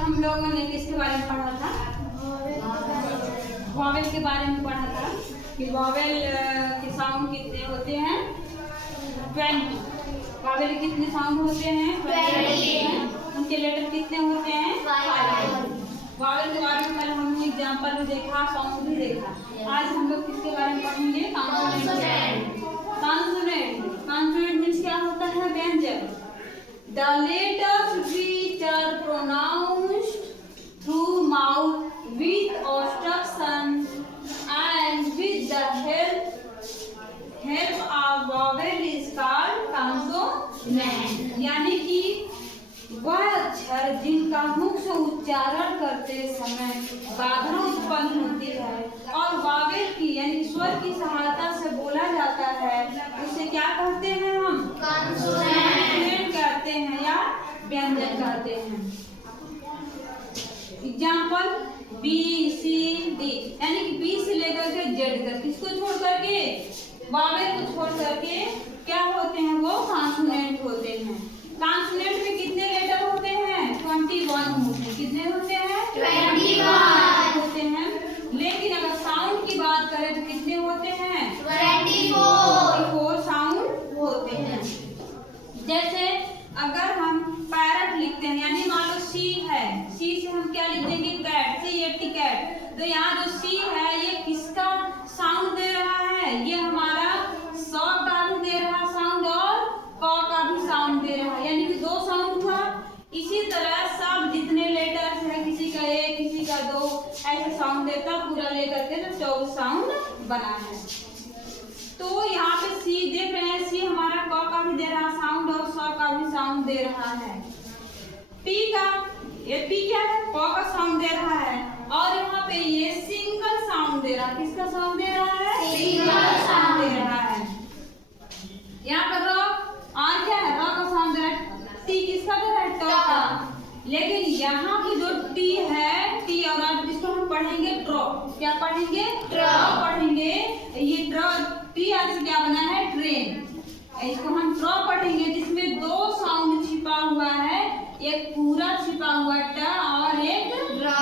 हम लोगों ने किसके बारे में पढ़ा था? वॉवेल के बारे में पढ़ा था कि वॉवेल के साउंड कितने होते हैं? 20। वॉवेल के कितने साउंड होते हैं? 20। उनके लेटर कितने होते हैं? 5। वॉवेल के बारे में कल हमने एग्जाम्पल भी देखा, साउंड भी देखा। आज हम लोग किसके बारे में पढ़ेंगे? कॉन्सोनेंट। कॉन्सोनेंट मीन्स क्या होता है? व्यंजन। The letters which are pronounced through mouth with obstruction and with the help of vowel is called consonant। यानी कि वह अक्षर जिनका मुख से उच्चारण करते समय बाधा उत्पन्न होती है और वावेल की यानी स्वर की सहायता से बोला जाता है, उसे क्या कहते हैं? हम कॉन्सोनेंट कहते हैं या व्यंजन कहते हैं। एग्जाम्पल बी सी डी, यानी कि बी से लेकर के जेड तक, किसको छोड़ करके? वावेल को छोड़ करके क्या होते हैं? वो कॉन्सोनेंट होते हैं। कॉन्सोनेंट में कितने लेटर होते हैं? 21 होते हैं। कितने होते हैं? 21 होते हैं। लेकिन अगर साउंड की बात करें तो कितने होते हैं? 24 साउंड होते हैं। जैसे अगर हम पैरट लिखते हैं, यानी मान लो सी है, सी से हम क्या लिख देंगे? Cat, CAT cat. तो यहाँ जो सी है ये किसका साउंड दे रहा है? ये हमारा स का भी दे रहा साउंड और क का भी साउंड दे रहा है, यानी कि 2 साउंड हुआ। इसी तरह सब जितने लेटर्स है, किसी का 1 किसी का 2 ऐसे साउंड देता, पूरा लेकर के तो 24 साउंड बना है। तो यहाँ पे सी देख रहे हैं, सी हमारा क का भी दे रहा साउंड और स का भी साउंड दे रहा है। पी का, ये पी क्या है? क का साउंड दे रहा है और यहाँ पे ये सिंगल साउंड दे रहा है। किसका साउंड दे रहा है? सिंगल साउंड दे रहा है। यहाँ पर र और क्या है? र का साउंड दे रहा है। टी किसका दे रहा है? ट का। लेकिन यहाँ की जो टी है, टी और आर, इसको हम पढ़ेंगे ट्र। क्या पढ़ेंगे? ट्र पढ़ेंगे। ये ट्र टी आर से क्या बना है? ट्रेन। इसको हम ट्र पढ़ेंगे, जिसमें 2 साउंड छिपा हुआ है, एक पूरा छिपा हुआ ट और एक र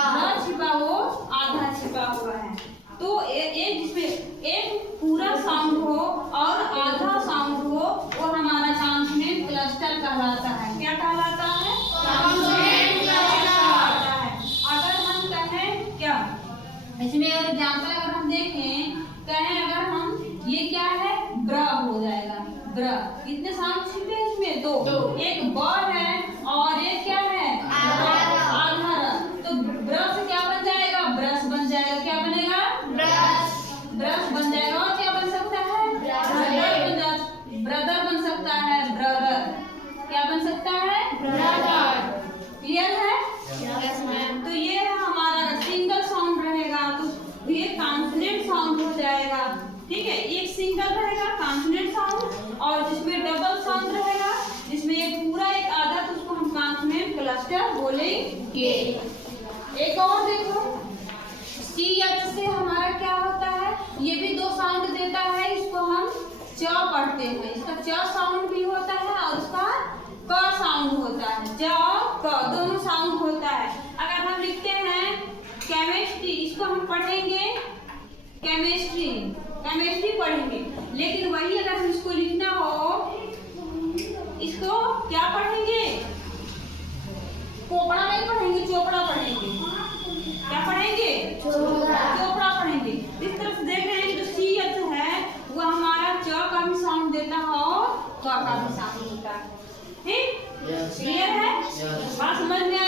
छिपा, वो आधा छिपा हुआ है। तो एक जिसमें एक पूरा साउंड हो और आधा साउंड हो, वो हमारा कॉन्सोनेंट क्लस्टर कहलाता है। क्या कहलाता है? कॉन्सोनेंट कहलाता है। अगर हम कहें क्या, इसमें एग्जांपल अगर हम देखें, कहें अगर हम, ये क्या है? ब्र हो जाएगा। ब्र कितने साउंड छिपे हैं इसमें? 2। एक ब है और एक क्या है? आधा र। तो ब्र से क्या बन जाएगा? ब्रश बन जाएगा। क्या बनेगा? ब्रश बन जाएगा। और क्या बन सकता है? ब्रदर बन सकता है। ब्रदर क्या बन सकता है? ब्रदर। क्लियर है? Yes ma'am. तो ये हमारा सिंगल साउंड रहेगा तो ये कॉन्सोनेंट साउंड हो जाएगा। ठीक है, एक सिंगल रहेगा कॉन्सोनेंट साउंड, और जिसमें डबल साउंड रहेगा, जिसमें एक पूरा एक आधा, तो उसको हम कॉन्सोनेंट क्लस्टर बोलेंगे। एक और देखो, सी एच से हमारा क्या होता है? ये भी 2 साउंड देता है, इसको हम च पढ़ते हैं। इसका च साउंड भी होता है और उसका क साउंड होता है। च क दोनों साउंड होता है। अगर हम लिखते हैं केमिस्ट्री, इसको हम पढ़ेंगे केमिस्ट्री, केमिस्ट्री पढ़ेंगे। लेकिन वही अगर हम इसको लिखना हो, इसको क्या पढ़ेंगे? कोपड़ा नहीं पढ़ेंगे, चोपड़ा पढ़ेंगे। क्या पढ़ेंगे? चोपड़ा पढ़ेंगे। इस तरह से देख रहे हैं कि जो सी एच है वो हमारा च का भी साउंड देता है और क का भी साउंड होता है। ठीक? क्लियर है? बात समझ में